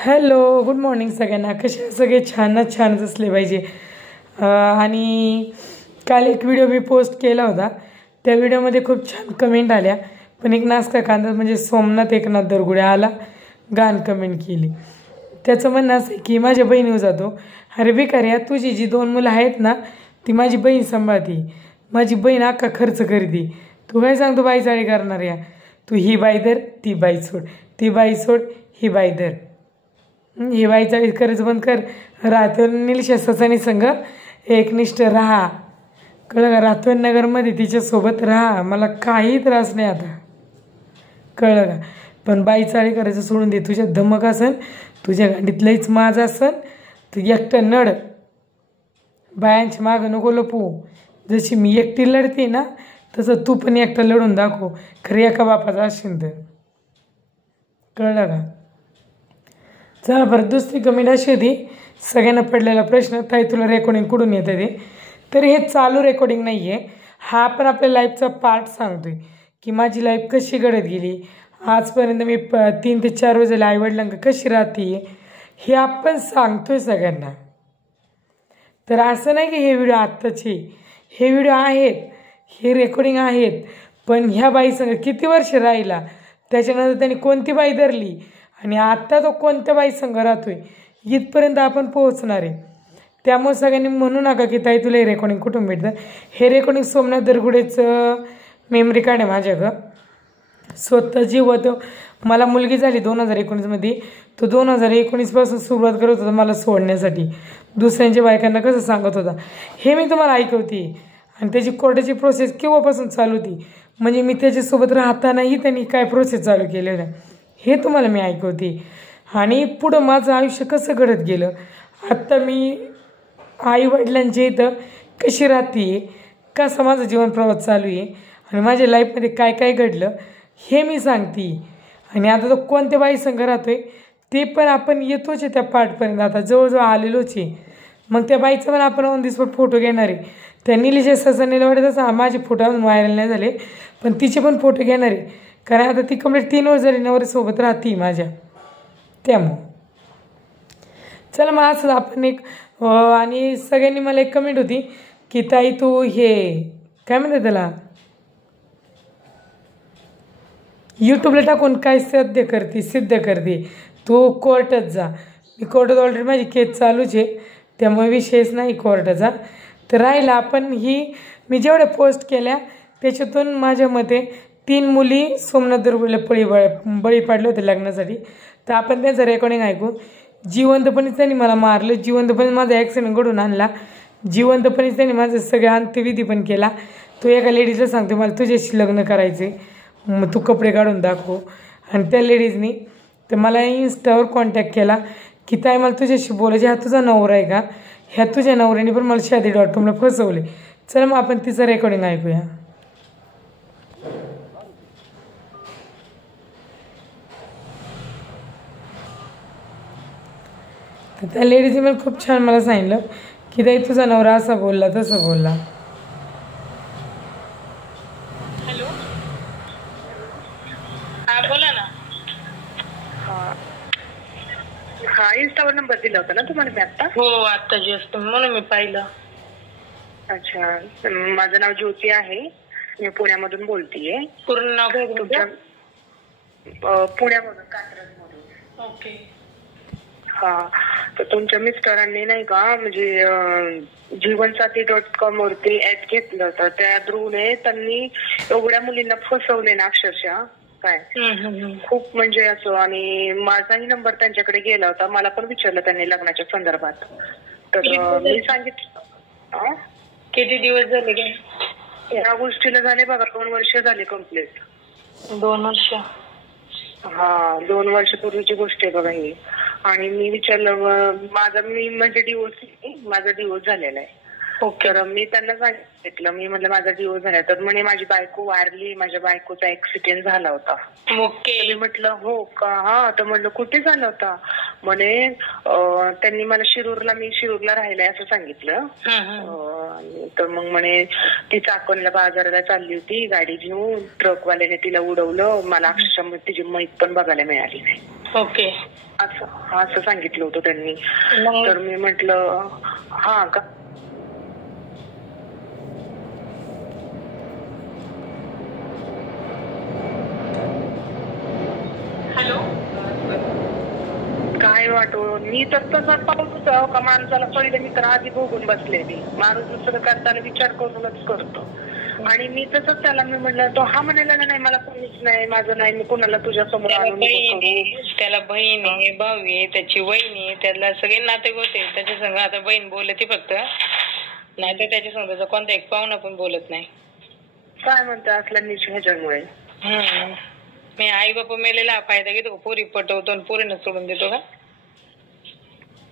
Hello, good morning सगळ्यांना. कसे सगळे छानच असले पाहिजे. आणि काल एक व्हिडिओ मी पोस्ट केला होता. त्या व्हिडिओमध्ये खूप छान कमेंट आल्या. पण एक नाचका कांदा म्हणजे सोमनाथ एकनाथ दरगुडे आला गाण कमेंट केली. त्याचं म्हणणं असं की माझ्या बहिणीवर जातो, अरे बेकार्या, तुझी जी 2 मुलं आहेत ना ती माझी बहीण सांभाळती. माझी बहीण अख्खा खर्च करते. तू काय सांगतो बाई चाळी करणार या? तू ही बाई धर, ती बाई सोड, ती बाई सोड, ही बाई धर. ही बाई चाळी करायचं बंद कर. राहतो निलेश ससानी संघ एकनिष्ठ राहा. कळलं का? राहतो नगरमध्ये तिच्यासोबत राहा. मला काही त्रास नाही आता. कळलं का? पण बाई चाळी करायचं सोडून दे. तुझ्या धमक असन, तुझ्या गांडीत लईच माझ असन, तू एकटं नड. बायांच्या मागं नको लपू. जशी मी एकटी लढते ना तसं तू पण एकटं लढून दाखव. खरं एका बापाचा असेल तर. कळलं का? चला बरं, दुसरी कमेंट अशी होती. सगळ्यांना पडलेला प्रश्न, ताई तुला रेकॉर्डिंग कुठून येतं ते? तर हे चालू रेकॉर्डिंग नाही आहे. हा आपण आपल्या लाईफचा पार्ट सांगतोय की माझी लाईफ कशी घडत गेली. आजपर्यंत मी 3 ते 4 वेळेला आईवडिलांना कशी राहते हे आपण सांगतोय सगळ्यांना. तर असं नाही की हे व्हिडिओ आत्ताचे. हे व्हिडिओ आहेत, हे रेकॉर्डिंग आहेत. पण ह्या बाईसंग किती वर्ष राहिला, त्याच्यानंतर त्यांनी कोणती बाई धरली आणि आत्ता तो कोणत्या बाईसंग राहतोय इथपर्यंत आपण पोहोचणार आहे. त्यामुळे सगळ्यांनी म्हणू नका की ताई तुला हे रेकॉर्डिंग कुठून भेटतं. हे रेकॉर्डिंग सोमनाथ दरगुडेचं मेमरी कार्ड आहे माझ्याकडं. स्वतः जीव होतं. मला मुलगी झाली 2019मध्ये. तो 2019पासून सुरुवात करत होता मला सोडण्यासाठी. दुसऱ्यांच्या बायकांना कसं सांगत होता हे मी तुम्हाला ऐकवते. आणि त्याची कोर्टाची प्रोसेस केव्हापासून चालू होती, म्हणजे मी त्याच्यासोबत राहतानाही त्यांनी काय प्रोसेस चालू केल्या होत्या हे तुम्हाला मी ऐकवते. आणि पुढं माझं आयुष्य कसं घडत गेलं, आत्ता मी आईवडिलांच्या इथं कशी राहते, कसा माझं जीवन प्रवास चालू आहे आणि माझ्या लाईफमध्ये काय काय घडलं हे मी सांगते. आणि आता तो कोणत्या बाई संघ राहतोय ते पण आपण येतोच आहे त्या पार्टपर्यंत. आता जवळजवळ आलेलोच आहे. मग त्या बाईचा पण आपण ऑन दी स्पॉट फोटो घेणार आहे. त्या निलेश ससानीला वाटत माझे फोटो अजून व्हायरल नाही झाले, पण तिचे पण फोटो घेणार आहे. कारण आता ती कंप्लीट 3 वर्ष झाली नवऱ्यासोबत राहते माझ्या. त्यामुळं चला मग असं आपण एक आणि सगळ्यांनी मला एक कमेंट होती की ताई तू हे काय म्हणते त्याला यूट्यूबला टाकून काय सिद्ध करते तू कोर्टात जा. मी कोर्टात ऑलरेडी माझी केस चालूच आहे, त्यामुळे विषयच नाही कोर्टाचा. तर राहिला आपण ही मी जेवढ्या पोस्ट केल्या त्याच्यातून माझ्या मते 3 मुली सोमनाथ दरगुडेला बळी पाडले होते लग्नासाठी. तर आपण त्यांचं रेकॉर्डिंग ऐकू. जिवंतपणेच त्यांनी मला मारलं, जिवंतपणे माझा ॲक्सिडेंट घडून आणला, जिवंतपणेच त्यांनी माझं सगळं अंत्यविधी पण केला. तो एका लेडीजला सांगतो मला तुझ्याशी लग्न करायचे, मग तू कपडे काढून दाखव. आणि त्या लेडीजनी तर मला इन्स्टावर कॉन्टॅक्ट केला की ताई मला तुझ्याशी बोलायचे, हा तुझा नवरा आहे का? ह्या तुझ्या नवऱ्याने पण मला शादी.comला फसवले. चला मग आपण तिचं रेकॉर्डिंग ऐकूया. तर त्या लेडीजने मला खूप छान मला सांगितलं की ताई तुझा नवरा असा बोलला तसं बोलला. हॅलो, हा बोला ना. हा इंस्टावर नंबर दिला होता ना तुम्हाला मी आता? हो आता जस्ट म्हणून मी पाहिलं. अच्छा, माझं नाव ज्योती आहे. मी पुण्यामधून बोलतीये. पूर्ण नाव काय तुमचं? पुण्यामधून, कात्रजमधून. ओके. हा, तर तुमच्या मिस्टरांनी नाही का म्हणजे जीवनसाथी.com वरती ऍड घेतलं होतं. त्या थ्रूने त्यांनी एवढ्या मुलींना फसवले ना अक्षरशः काय खूप म्हणजे असं. आणि माझाही नंबर त्यांच्याकडे गेला होता. मला पण विचारलं त्यांनी लग्नाच्या संदर्भात. तर मी सांगितलं. किती दिवस झाले काय या गोष्टीला? झाले बघा 2 वर्ष झाले कम्प्लीट. 2 वर्ष? हा, 2 वर्षापूर्वीची गोष्ट आहे बघा ही. आणि मी विचारलं मी म्हणजे माझा डिवोर्स झालेला आहे. तर मी त्यांना सांगितलं, मी म्हटलं माझा डिवोर्स झाला. तर म्हणे माझी बायको वारली, माझ्या बायकोचा ऍक्सिडेंट झाला होता. ओके. मी म्हटलं हो का? हा, तर म्हटलं कुठे झाला होता? म्हणे त्यांनी मला मी शिरूरला राहिलाय असं सांगितलं. तर मग म्हणे ती चाकणला बाजाराला चालली होती गाडी घेऊन, ट्रकवाल्याने तिला उडवलं. मला अक्षरशः तिची मैत पण बघायला मिळाली नाही. ओके. असं सांगितलं होतं त्यांनी. तर मी म्हटलं हा का. हॅलो. काय वाटो मी तर तसं पाऊस होता का माणसाला पहिले मी तर आधी बघून बसलेली. माणूस दुसरं करताना विचार करूनच करतो. आणि मी तसंच त्याला मी म्हटलं तो हा म्हणाला नाही मला कोणीच नाही माझं नाही मी कोणाला तुझ्या समोर आणून करू. त्याला बहीण आहे भाऊ आहे त्याची वहीण आहे त्याला सगळे नाते गोते त्याच्या संग आता बहीण बोलते फक्त नाही तर त्याच्या संग कोणता एक पाहुणा पण बोलत नाही. काय म्हणते असल्या नीच ह्याच्यामुळे. मी आई बापा मेलेला फायदा घेतो का पोरी पटवतो आणि पोरीनं सोडून देतो का.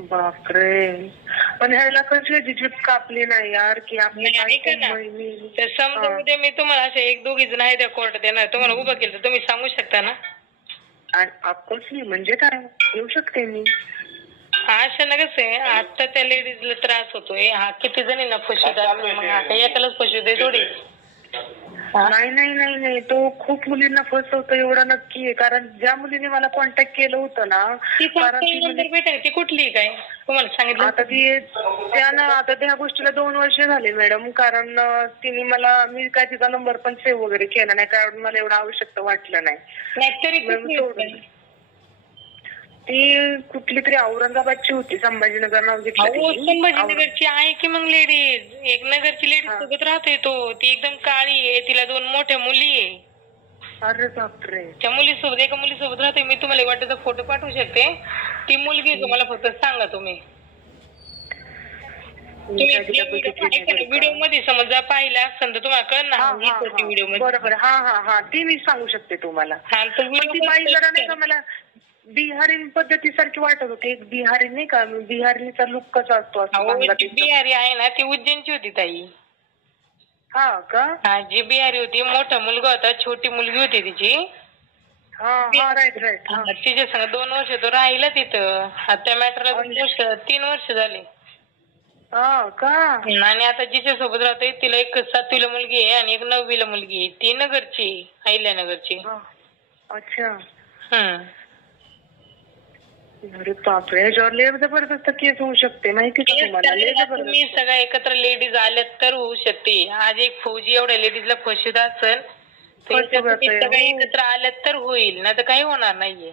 बापरे. पण ह्याला कशी जीप कापली नाही यार की आपली समजा उद्या मी तुम्हाला असे एक दोघी जण आहे त्या कोर्टात येणार तुम्हाला उभं केलं तर तुम्ही सांगू शकता ना. ऑफकोर्सली म्हणजे काय येऊ शकते मी. अशा ना कसं आहे आता त्या लेडीजला त्रास होतोय हा किती जणींना फसवतात मग आता एकालाच फसवतोय थोडी. नाही नाही नाही नाही तो खूप मुलींना फसवतो एवढं नक्की आहे. कारण ज्या मुलीने मला कॉन्टॅक्ट केलं होतं ना ती कुठली काय तुम्हाला सांगितलं आता ती त्यानं आता त्या गोष्टीला 2 वर्ष झाले मॅडम. कारण तिने मला मी काय तिचा नंबर पण सेव्ह वगैरे केला नाही कारण मला एवढं आवश्यकता वाटलं नाही. ती कुठली तरी औरंगाबादची होती संभाजीनगर नाव घेतलं. संभाजीनगरची आहे की मग लेडीज एक नगरची लेडीज सोबत राहतोय तो. ती एकदम काळी आहे तिला 2 मोठ्या मुली आहे. अरे बापरे. त्या मुलीसोबत एका मुलीसोबत राहते मी तुम्हाला वाटतं फोटो पाठवू शकते. ती मुलगी तुम्हाला फक्त सांगा तुम्ही व्हिडिओ मध्ये समजा पाहिला असेल तर तुम्हाला कळणार व्हिडिओ मध्ये. बरोबर हा हा हा ती मी सांगू शकते तुम्हाला. ती बाई जरा नाही का मला बिहारी पद्धतीसारखी वाटत होती. एक बिहारी नाही का बिहारीचा लुक कसा असतो. बिहारी आहे ना ती उज्जैनची होती ताई. हा का. हा जी बिहारी होती मोठा मुलगा होता छोटी मुलगी होती तिची. Right right. तिच्या संग 2 वर्ष तो राहिला तिथं. आता मॅटरला 3 वर्ष झाले. आणि आता जिच्या सोबत राहतोय तिला एक 7वीला मुलगी आहे आणि एक 9वीला मुलगी आहे. ती नगरची अहिल्यानगरची. अच्छा. अरे बापरे ह्याच्यावर लय जबरदस्त केस होऊ शकते माहिती का तुम्हाला. तुम्ही सगळ्या एकत्र लेडीज आल्यात तर होऊ शकते. आज एक फौजी एवढ्या लेडीजला फसवत असेल सगळ्या एकत्र आल्यात तर होईल नाही तर काही होणार नाहीये.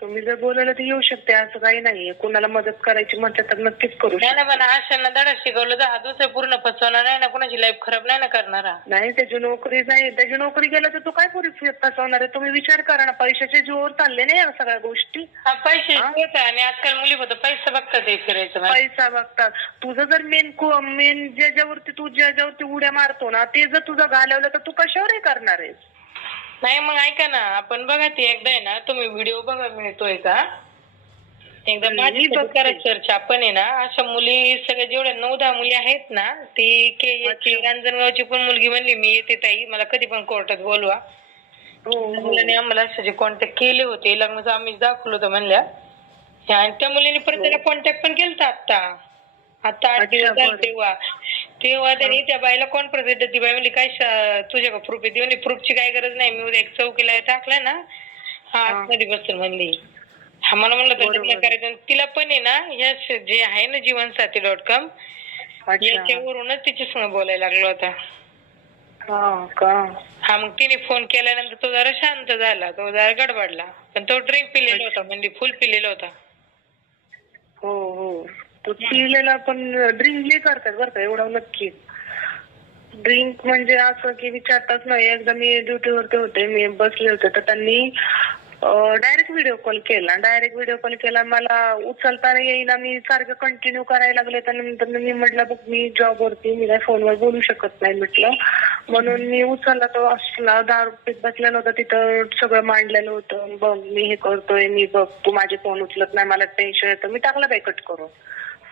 तुम्ही जर बोलायला तर येऊ शकते असं काही नाहीये. कुणाला मदत करायची म्हटलं तर नक्कीच करू शकते. पण अशांना धडा शिकवलं तर हा दुसरा पूर्ण फसवणार नाही ना कुणाची लाईफ खराब नाही ना करणार. नाही त्याची नोकरी नाही त्याची नोकरी गेलं तर तू काय पुरी फसवणार आहे. तुम्ही विचार करा ना पैशाच्या जोर चालले नाही या सगळ्या गोष्टी. पैसे आणि आजकाल मुली फक्त पैसा बघतात हे फिरायचं पैसा बघतात. तुझं जर मेन ज्याच्यावरती उड्या मारतो ना ते जर तुझं घालवलं तर तू कशावर हे करणार आहेस. नाही मग ऐका ना आपण बघा ती एकदा आहे ना तुम्ही व्हिडिओ बघा मिळतोय का एकदा माझी करत सर्च आपण आहे ना अशा मुली सगळ्या जेवढ्या 9-10 मुली आहेत ना ती रांजणगावची पण मुलगी म्हणली मी येते ताई मला कधी पण कोर्टात बोलवा. मुलांनी आम्हाला असे कॉन्टॅक्ट केले होते लग्नाचं आम्ही दाखवलं होतं म्हणल्या आणि त्या मुलीने परत त्याला कॉन्टॅक्ट पण केलता आता 8 दिवस झाले तेव्हा त्यांनी त्या बाईला कॉन्फरन्स देत ती बाई म्हणली काय तुझ्या प्रूफ आहे प्रूफची काय गरज नाही मी उद्या एक चौकीला टाकला ना आतमध्ये बसून म्हणली. मला म्हणलं तर लग्न करायचं तिला पण आहे ना या जे आहे ना जीवनसाथी.com याच्यावरूनच तिच्यासमोर बोलायला लागलो होता. मग तिने फोन केल्यानंतर तो जरा शांत झाला तो जरा गडबडला पण तो ड्रिंक पिलेला होता म्हणजे फुल पिलेला होता. हो तो पिलेला पण ड्रिंक नाही करतात बरं का एवढं नक्की. ड्रिंक म्हणजे असं की विचारताच नाही. एकदा मी ड्युटीवरती होते मी बसले होते तर त्यांनी डायरेक्ट व्हिडिओ कॉल केला मला उचलता येईना. मी सारखं कंटिन्यू करायला लागले त्यानंतर मी म्हटलं बघ मी जॉबवरती मी काय फोनवर बोलू शकत नाही म्हटलं म्हणून मी उचलला. तो असला दारू पीत बसलेला होता तिथं सगळं मांडलेलं होतं. बघ मी हे करतोय मी बघ तू माझे फोन उचलत नाही मला टेन्शन येतं. मी टाकला बाई कट करून.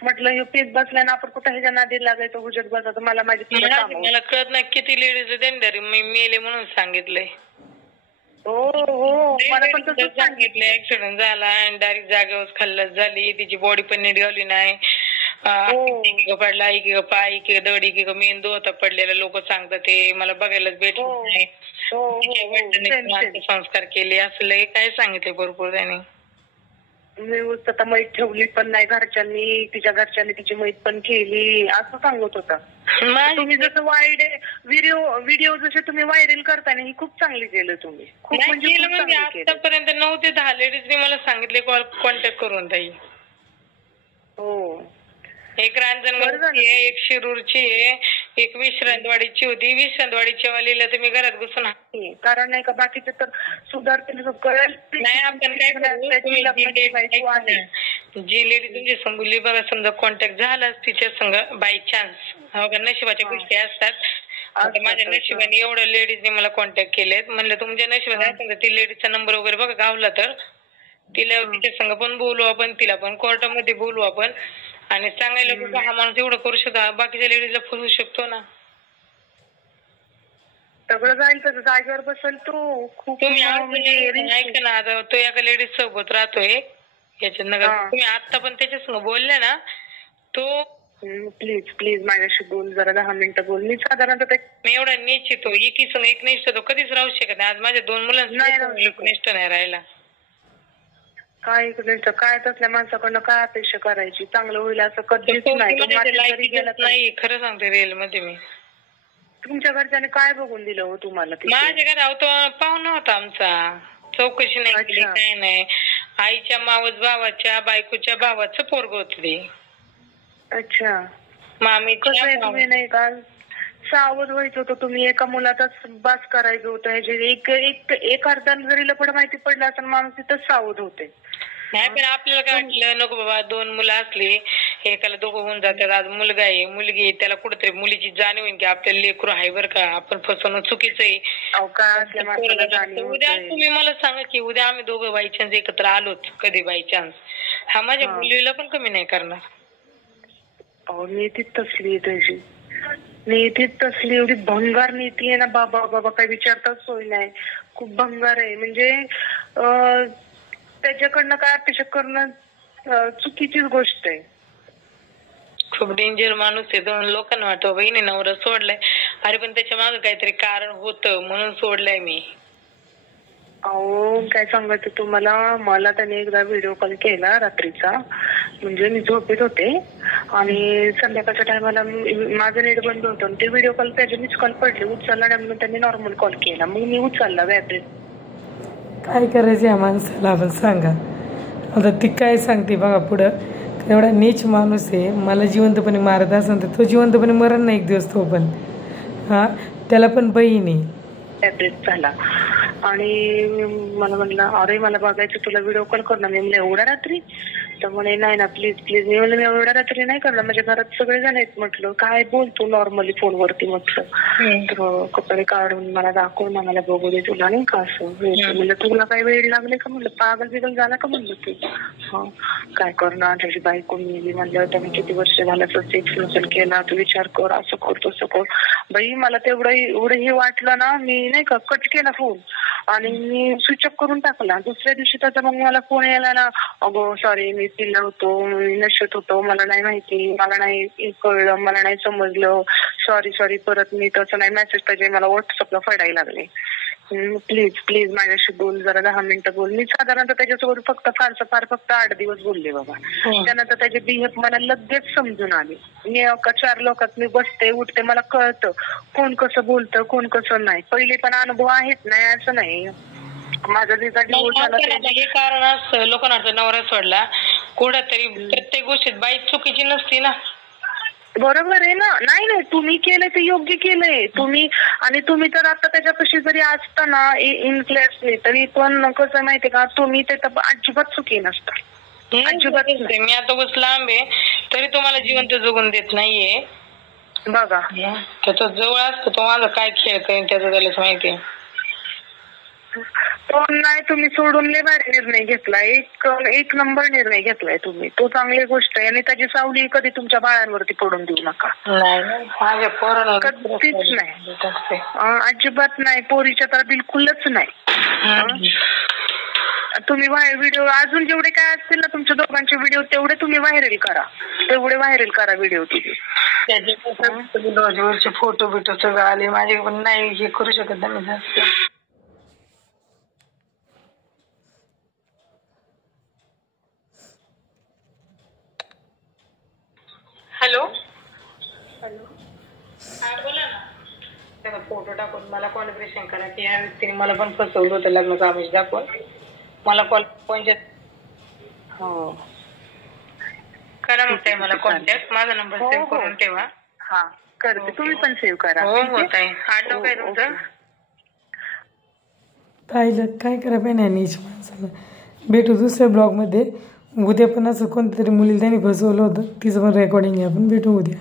म्हटलं हे पीत बसल्या ना आपण कुठं ह्याच्या नादी लागायचं हुजत बसायचं मला मला कळत नाही किती लेडीज देणारी मी मेले म्हणून सांगितलंय. हो मला पण तसंच सांगितलं ऍक्सिडेंट झाला आणि डायरेक्ट जागेवर खल्लास झाली तिची बॉडी पण नीट गावली नाही. पडला एक पाय एक दड एक मेंदू होता पडलेला लोक सांगतात ते मला बघायलाच भेटलं नाही. संस्कार केले असं काय सांगितले भरपूर त्याने. व्यवस्थित आता मैत ठेवली पण नाही घरच्यांनी, तिच्या घरच्यांनी तिची मैत पण केली असं सांगत होता. तुम्ही जसं व्हिडिओ जसे तुम्ही व्हायरल करताना ही खूप चांगली केलं तुम्ही. खूप म्हणजे आतापर्यंत 9 ते 10 लेडीजने मला सांगितले कॉन्टॅक्ट करून ताई. हो. एक रांजणगावची आहे, एक शिरूरची आहे, एक विश्रांतवाडीची होती. विश्रांतवाडीच्या वालीला तर मी घरात बसून कारण नाही का बाकीचे तर सुधारतील कळेल नाही. आपण काय जी लेडी तुमची संबोधली बघा, समजा कॉन्टॅक्ट झाला तिच्या संग बाय चान्स, नशिबाच्या गोष्टी असतात. आता माझ्या नशिबाने एवढ्या लेडीजने मला कॉन्टॅक्ट केलेत. म्हणलं तुमच्या नशिबात ती लेडीजचा नंबर वगैरे बघा गावला तर तिला तिच्या संग पण बोलू आपण, तिला पण कोर्टामध्ये बोलू आपण आणि सांगायला कुठं हा माणूस एवढं करू शकतो, बाकीच्या लेडीजला फसवू शकतो ना. सगळं जाईल तर जागेवर बसेल तो. खूप ऐका ना, आता तो एका लेडीज सोबत राहतोय याच्या नगर, तुम्ही आता पण त्याच्या संग बोलले ना तो. प्लीज प्लीज माझ्याशी बोल जरा 10 मिनिटं बोल. मी साधारणतः मी एवढा निश्चितो एकी संग एक निष्ठ तो कधीच राहू शकत नाही. आज माझ्या 2 मुलांना निष्ठ नाही राहिला. काय काय तसल्या माणसाकडनं काय अपेक्षा करायची? चांगलं होईल असं कधीच नाही. खरं सांगते रिअल मध्ये मी. तुमच्या घरच्याने काय बघून दिलं हो तुम्हाला? माझ्या घरात पाहुणा होता आमचा, चौकशी नाही केली काय नाही. आईच्या मावस भावाच्या बायकोच्या भावाचं पोरग होत ते. अच्छा. मामीच्या तुम्ही नाही का सावध व्हायचं होतं तुम्ही, एका मुलाचाच बास करायचं होतं. एक अर्ध्याला जरी लपड माहिती पडलं असं माणूस तिथंच सावध होते. नाही पण आपल्याला काय वाटलं नको बाबा, 2 मुलं असली एकाला 2 होऊन जातात. आज मुलगा आहे मुलगी आहे, त्याला कुठेतरी मुलीची जाणीव होईल की आपल्याला लेकरू आहे बरं का, आपण फसवणं चुकीचं आहे. उद्या तुम्ही मला सांगा की उद्या आम्ही दोघं बाय चान्स एकत्र आलोच कधी बाय चान्स, हा माझ्या मुलीला पण कमी नाही करणार. नीतीच तसली आहे त्याची, नीतीच तसली एवढी भंगार नीती आहे ना. बाबा बाबा काही विचारताच सोय नाही. खूप भंगार आहे. म्हणजे त्याच्याकडनं काय अपेक्षा करणं चुकीचीच गोष्ट आहे. खूप डेंजर माणूस आहे. 2 लोकांना वाटतं बहिणी नवरा सोडलाय, अरे पण त्याच्या मागे काहीतरी कारण होतं म्हणून सोडलाय मी. अहो काय सांगायचं तुम्हाला, मला त्याने एकदा व्हिडिओ कॉल केला रात्रीचा, म्हणजे मी झोपेत होते आणि संध्याकाळच्या टायमाला माझं नेट बंद होतं आणि ते व्हिडिओ कॉल त्याचे मिस कॉल पडले, उचलला नाही म्हणून त्यांनी नॉर्मल कॉल केला. मग मी उचलला व्यापरेट. काय करायचं या माणसाला आपण सांगा. आता ती काय सांगते बघा पुढं, एवढा नीच माणूस आहे. मला जिवंतपणे मारत असेल तर तो जिवंतपणे मरण नाही एक दिवस तो पण. त्याला पण बहीण आहे. झाला आणि मला म्हणलं अरे मला बघायचं तुला व्हिडिओ कॉल करणार. मी म्हणलं एवढ्या रात्री? तर म्हणे नाही ना प्लीज प्लीज. मी म्हणलं मी एवढ्या रात्री नाही करणार, माझ्या घरात सगळे जण आहेत. म्हटलं काय बोलतो नॉर्मली फोनवरती म्हटलं. तर कपडे काढून मला दाखव ना, मला बघू दे तुला नाही का असं. म्हणलं तुला काय वेळ लागले का? म्हणलं पागल बिगल झाला का? म्हणलं तू काय करणार, त्याची बायको मिली म्हणलं, त्याने किती वर्ष झालं सेक्स नसेल केला, तू विचार कर, असं कर तसं कर. बाई मला तेवढं एवढं हे वाटलं ना, मी नाही का कट केला फोन आणि मी स्विच ऑफ करून टाकला. दुसऱ्या दिवशी त्याचा मग मला फोन यायला ना, अगो सॉरी मी पिला होतो, मी नशेत होतो, मला नाही माहिती, मला नाही कळलं, मला नाही समजलं, सॉरी सॉरी, परत मी तसं नाही. मेसेज पाहिजे मला व्हॉट्सअपला फडायला लागले. प्लीज प्लीज माझ्याशी बोल जरा 10 मिनिटं बोल. मी साधारणतः त्याच्यासोबत फक्त 8 दिवस बोलले बाबा. त्यानंतर त्याचे बिहेव मला लगेच समजून आले. मी 4 लोकात मी बसते उठते, मला कळतं कोण कसं बोलतं कोण कसं नाही. पहिले पण अनुभव आहेत, नाही असं नाही. माझा तिचा डिवोर्स झाला हे कारण असतं लोकांना नवरा सोडला कुठंतरी, प्रत्येक गोष्टीत बाई चुकीची नसती ना. बरोबर आहे ना. नाही नाही तुम्ही केलंय ते योग्य केलंय तुम्ही. आणि तुम्ही तर आता त्याच्यापाशी जरी असताना इन्फ्लुएन्सने तरी पण कसं माहितीये का, तुम्ही ते अजिबात चुकी नसतात. अजिबात. मी आता बस लांब आहे तरी तुम्हाला जिवंत जगून देत नाहीये बघा. त्याचा जवळ असतो तो माझा काय खेळ करेन त्याचं त्यालाच माहिती. तो नाही तुम्ही सोडून लय भारी निर्णय घेतलाय. एक नंबर निर्णय घेतलाय तुम्ही. तो चांगली गोष्ट आहे. आणि त्याची सावली कधी तुमच्या बाळांवरती पडून देऊ नका. कधीच नाही, अजिबात नाही. पोरीच्या तर बिलकुलच नाही. तुम्ही व्हिडिओ अजून जेवढे काय असतील ना तुमच्या दोघांचे व्हिडिओ तेवढे तुम्ही व्हायरल करा, व्हिडिओ तुम्ही. त्याचे फोटो बिटो सगळं आले माझे, पण नाही हे करू शकत नाही जास्त. हॅलो हॅलो हा बोला ना. त्याचा फोटो टाकून मला कॉन्व्हर्सेशन करा की ह्या व्यक्तीने मला पण फसवलं होतं लग्नाचं आमिष दाखवून. मला कॉल हो करा मग ताई मला कॉन्टॅक्ट. माझा नंबर सेव्ह करून ठेवा. हा करते. तुम्ही पण सेव्ह करा. हो हो ताई. आडनाव काय तुमचं? ताईला काय करा पाहिजे आणि माणसाला. भेटू दुसऱ्या ब्लॉगमध्ये. उद्या पण असं कोणत्या तरी मुलीला त्यांनी फसवलं होतं, तिचं पण रेकॉर्डिंग आहे, आपण भेटू उद्या.